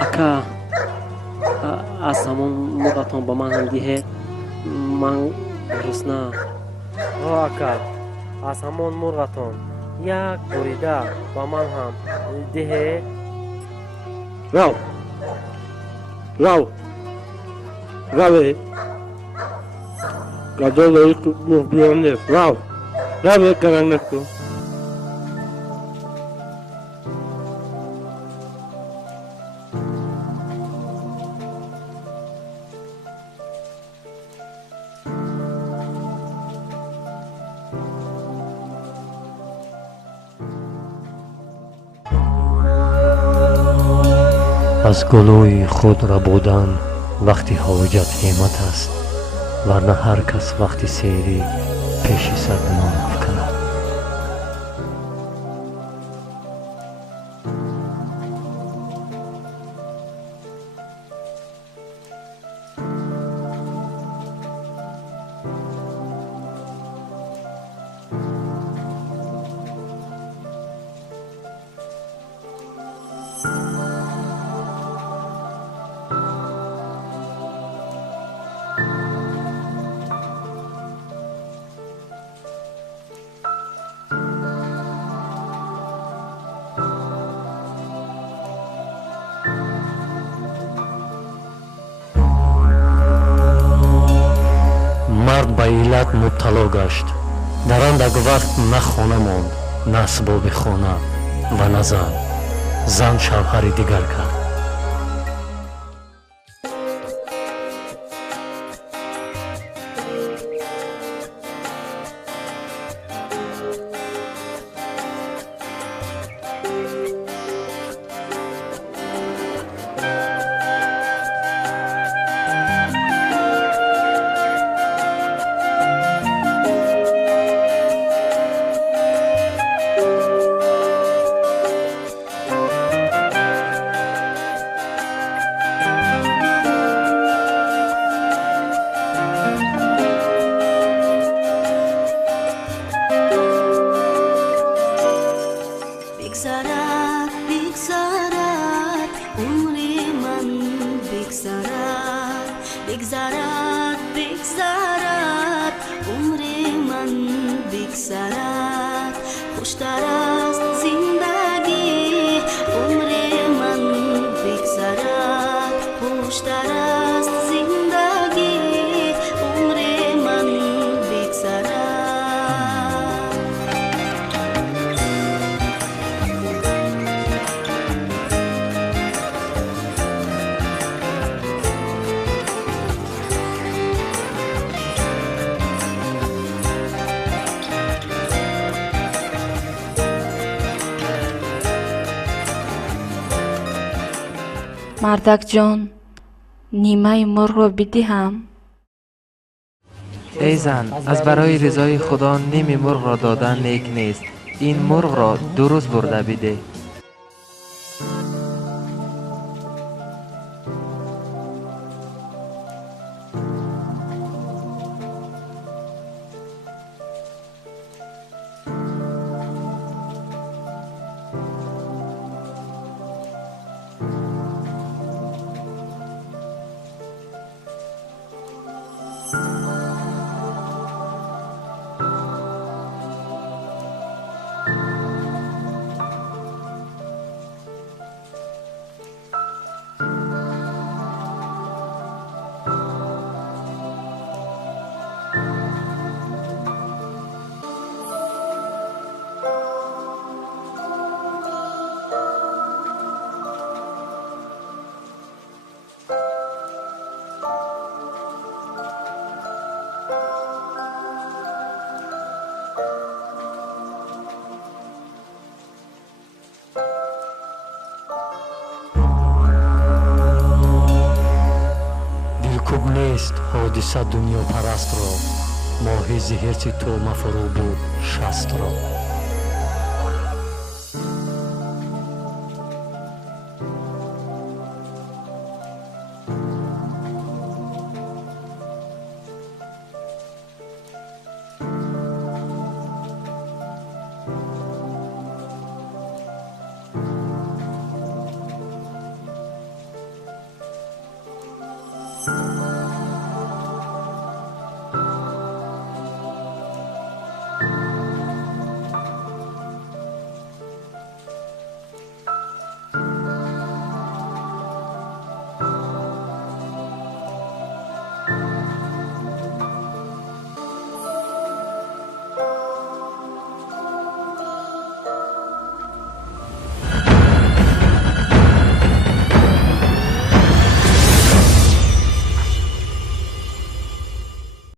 اکا از همون مرغتان با من هم دیه من رسنا. اکا از همون مرغتان یک بریده با من هم دیه. رو گذار داری که بیان نیست. رو کنن نکن. از گلوی خود ربودن وقتی حاجت همت است، ورنه هر کس وقتی سیری پیشی سر نام افکند. مرد به علت مبتلا گشت. در آن وقت نه خانه ماند، نه اسباب خانه و نه زن شوهر دیگر کرد. بگذرد عمر من بگذرد خوشتر از زندگی عمر من بگذرد خوشتر از زندگی عمر من بگذرد. مردک جان نیمه مرغ را بدهم. ای زن، از برای رضای خدا نیم مرغ را دادن نیک نیست. این مرغ را 2 روز برده بده. خوب نیست حادثه دنیا پرست را، ماهی زهرچی تو مفروبو شست را.